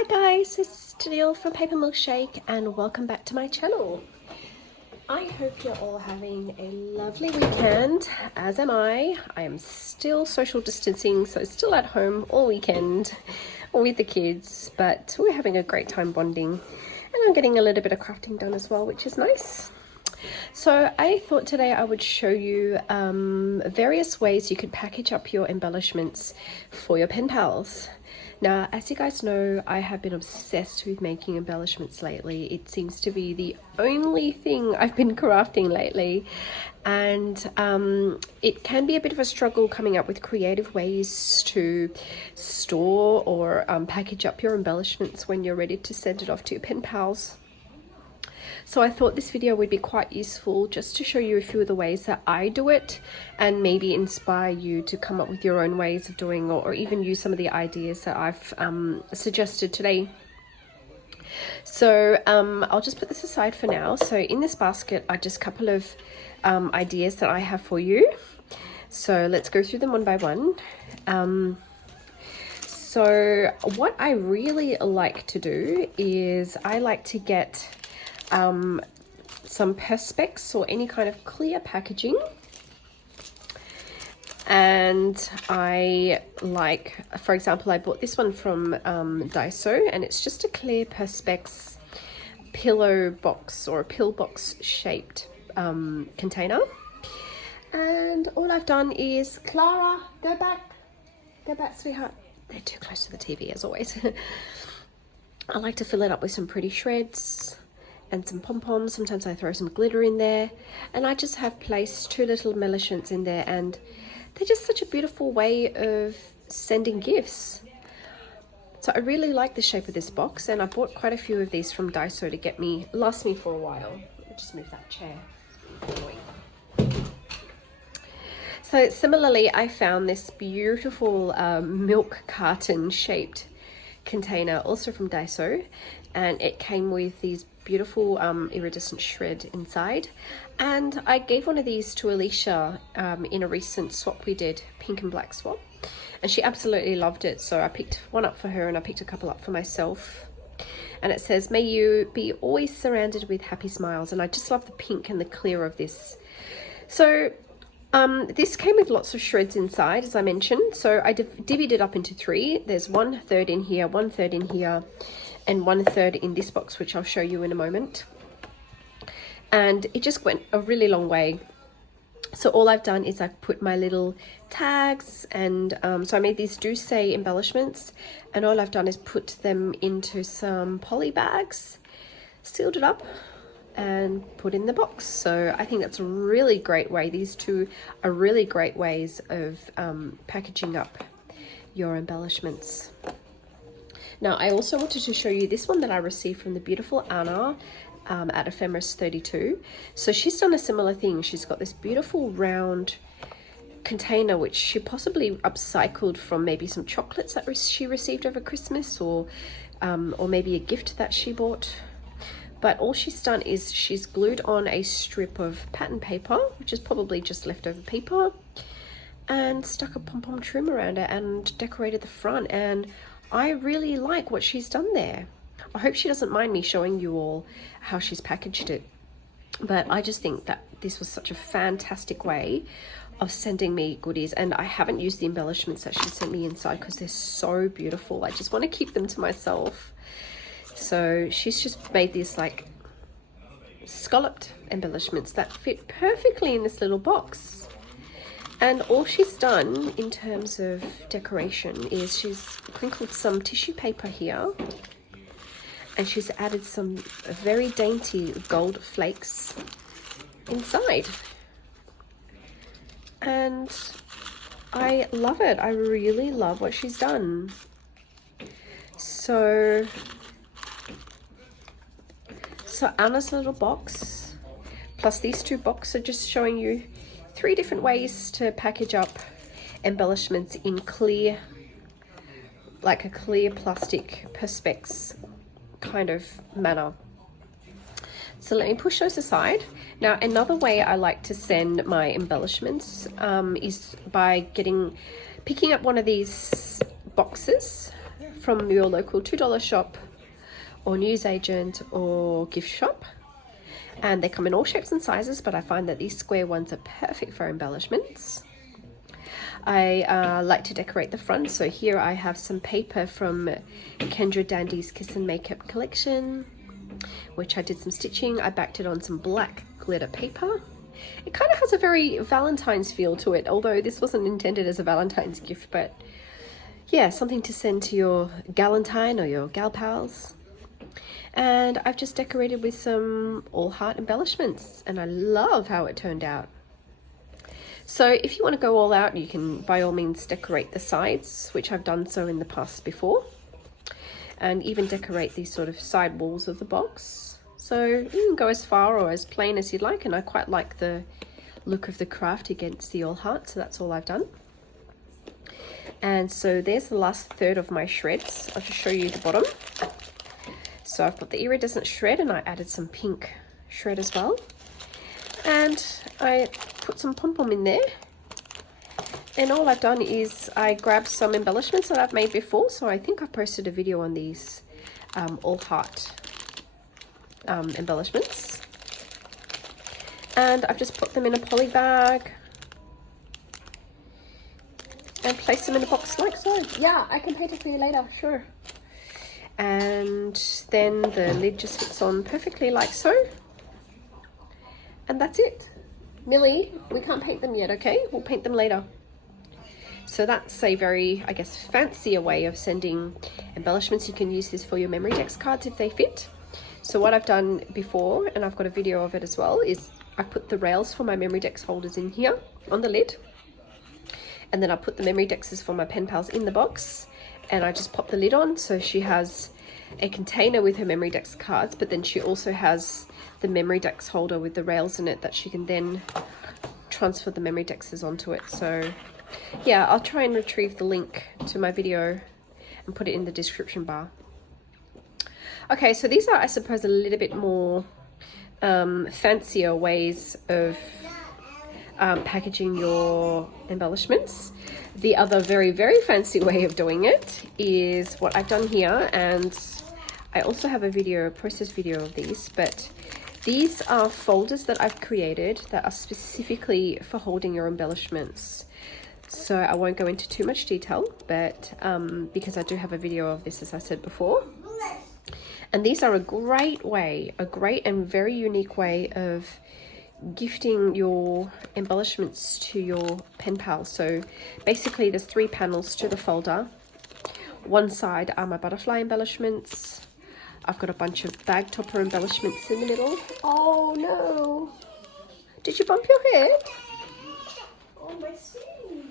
Hi guys, it's Janelle from Paper Milkshake and welcome back to my channel. I hope you're all having a lovely weekend, as am I. I am still social distancing, so still at home all weekend with the kids, but we're having a great time bonding and I'm getting a little bit of crafting done as well, which is nice. So I thought today I would show you various ways you could package up your embellishments for your pen pals. Now, as you guys know, I have been obsessed with making embellishments lately. It seems to be the only thing I've been crafting lately, and it can be a bit of a struggle coming up with creative ways to store or package up your embellishments when you're ready to send it off to your pen pals. So I thought this video would be quite useful just to show you a few of the ways that I do it and maybe inspire you to come up with your own ways of doing, or even use some of the ideas that I've suggested today. So I'll just put this aside for now. So in this basket are just a couple of ideas that I have for you. So let's go through them one by one. So what I really like to do is I like to get some Perspex or any kind of clear packaging, and I like, for example, I bought this one from Daiso, and it's just a clear Perspex pillow box or a pill box shaped container. And all I've done is, Clara, go back, sweetheart. They're too close to the TV as always. I like to fill it up with some pretty shreds and some pom-poms. Sometimes I throw some glitter in there, and I just have placed 2 little embellishments in there, and they're just such a beautiful way of sending gifts. So I really like the shape of this box, and I bought quite a few of these from Daiso to last me for a while. I'll just move that chair. So similarly, I found this beautiful milk carton shaped container also from Daiso, and it came with these beautiful iridescent shred inside, and I gave one of these to Alicia in a recent swap we did, pink and black swap, and she absolutely loved it. So I picked one up for her and I picked a couple up for myself, and it says, "May you be always surrounded with happy smiles." And I just love the pink and the clear of this. So this came with lots of shreds inside, as I mentioned, so I divvied it up into 3. There's 1/3 in here, 1/3 in here, and 1/3 in this box, which I'll show you in a moment. And it just went a really long way. So all I've done is I've put my little tags, and so I made these do say embellishments, and all I've done is put them into some poly bags, sealed it up, and put in the box. So I think that's a really great way. These 2 are really great ways of packaging up your embellishments. Now I also wanted to show you this one that I received from the beautiful Anna at Ephemeris 32. So she's done a similar thing. She's got this beautiful round container which she possibly upcycled from maybe some chocolates that she received over Christmas, or maybe a gift that she bought. But all she's done is she's glued on a strip of pattern paper, which is probably just leftover paper, and stuck a pom-pom trim around it and decorated the front. And I really like what she's done there. I hope she doesn't mind me showing you all how she's packaged it. But I just think that this was such a fantastic way of sending me goodies, and I haven't used the embellishments that she sent me inside because they're so beautiful. I just want to keep them to myself. So she's just made these like scalloped embellishments that fit perfectly in this little box. And all she's done in terms of decoration is she's crinkled some tissue paper here, and she's added some very dainty gold flakes inside. And I love it. I really love what she's done. So Anna's little box, plus these 2 boxes, are just showing you 3 different ways to package up embellishments in clear, like a clear plastic Perspex kind of manner. So let me push those aside. Now another way I like to send my embellishments is by picking up one of these boxes from your local $2 shop or newsagent or gift shop. And they come in all shapes and sizes, but I find that these square ones are perfect for embellishments. I like to decorate the front, so here I have some paper from Kendra Dandy's Kiss and Makeup collection, which I did some stitching. I backed it on some black glitter paper. It kind of has a very Valentine's feel to it, although this wasn't intended as a Valentine's gift, but yeah, something to send to your galentine or your gal pals. And I've just decorated with some all heart embellishments, and I love how it turned out. So if you want to go all out, you can by all means decorate the sides, which I've done so in the past before, and even decorate these sort of side walls of the box. So you can go as far or as plain as you'd like, and I quite like the look of the craft against the all heart, so that's all I've done. And so there's the last third of my shreds. I'll just show you the bottom. So I've got the iridescent shred, and I added some pink shred as well. And I put some pom-pom in there. And all I've done is I grabbed some embellishments that I've made before. So I think I've posted a video on these all heart embellishments. And I've just put them in a poly bag and place them in a box like so. Yeah, I can paint it for you later, sure. And then the lid just fits on perfectly like so. And that's it. Millie, we can't paint them yet, okay? We'll paint them later. So that's a very, I guess, fancier way of sending embellishments. You can use this for your memory decks cards if they fit. So what I've done before, and I've got a video of it as well, is I put the rails for my memory decks holders in here on the lid. And then I put the memory dexes for my pen pals in the box, and I just pop the lid on. So she has a container with her memory decks cards, but then she also has the memory decks holder with the rails in it that she can then transfer the memory dexes onto it. So yeah, I'll try and retrieve the link to my video and put it in the description bar. Okay, so these are, I suppose, a little bit more fancier ways of packaging your embellishments. The other very, very fancy way of doing it is what I've done here, and I also have a video, a process video of these, but these are folders that I've created that are specifically for holding your embellishments. So I won't go into too much detail, but because I do have a video of this, as I said before. And these are a great way, a great and very unique way of gifting your embellishments to your pen pals. So basically there's 3 panels to the folder. One side are my butterfly embellishments. I've got a bunch of bag topper embellishments in the middle. Oh no! Did you bump your head? Oh, my sleeve.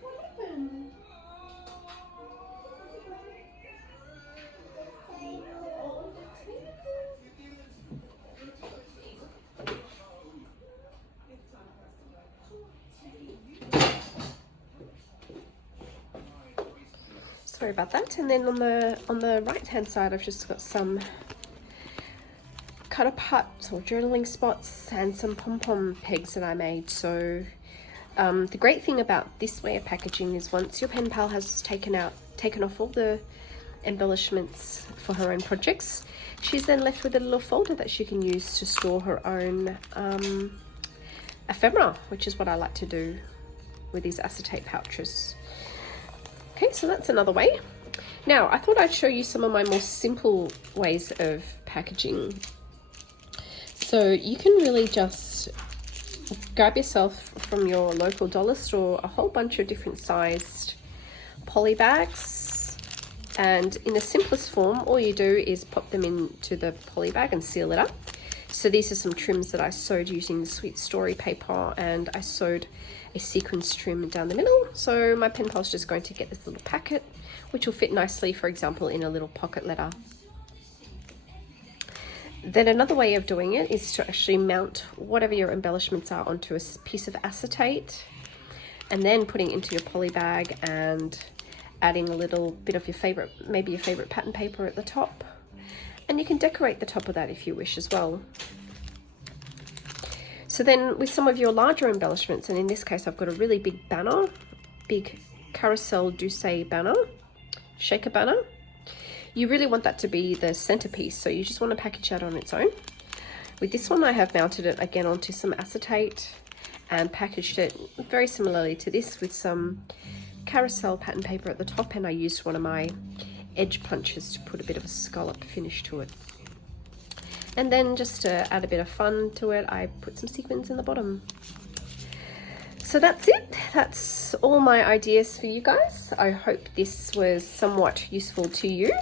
What happened? Sorry about that. And then on the right hand side, I've just got some cut apart or journaling spots and some pom-pom pegs that I made. So the great thing about this way of packaging is once your pen pal has taken off all the embellishments for her own projects, she's then left with a little folder that she can use to store her own ephemera, which is what I like to do with these acetate pouches. Okay, so that's another way. Now, I thought I'd show you some of my more simple ways of packaging. So you can really just grab yourself from your local dollar store a whole bunch of different sized poly bags, and in the simplest form, all you do is pop them into the poly bag and seal it up. So these are some trims that I sewed using the Sweet Story paper, and I sewed a sequins trim down the middle. So my pen pal's just going to get this little packet, which will fit nicely, for example, in a little pocket letter. Then another way of doing it is to actually mount whatever your embellishments are onto a piece of acetate, and then putting it into your poly bag and adding a little bit of your favorite, maybe your favorite pattern paper at the top. And you can decorate the top of that if you wish as well. So then with some of your larger embellishments, and in this case I've got a really big banner, big carousel douce banner, shaker banner. You really want that to be the centerpiece, so you just want to package that on its own. With this one, I have mounted it again onto some acetate and packaged it very similarly to this with some carousel pattern paper at the top, and I used one of my edge punches to put a bit of a scallop finish to it. And then just to add a bit of fun to it, I put some sequins in the bottom. So that's it. That's all my ideas for you guys. I hope this was somewhat useful to you.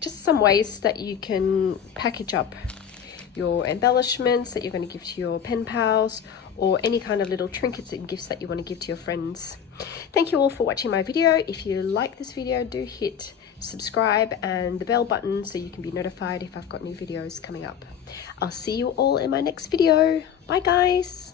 Just some ways that you can package up your embellishments that you're going to give to your pen pals, or any kind of little trinkets and gifts that you want to give to your friends. Thank you all for watching my video. If you like this video, do hit subscribe and the bell button so you can be notified if I've got new videos coming up. I'll see you all in my next video. Bye guys.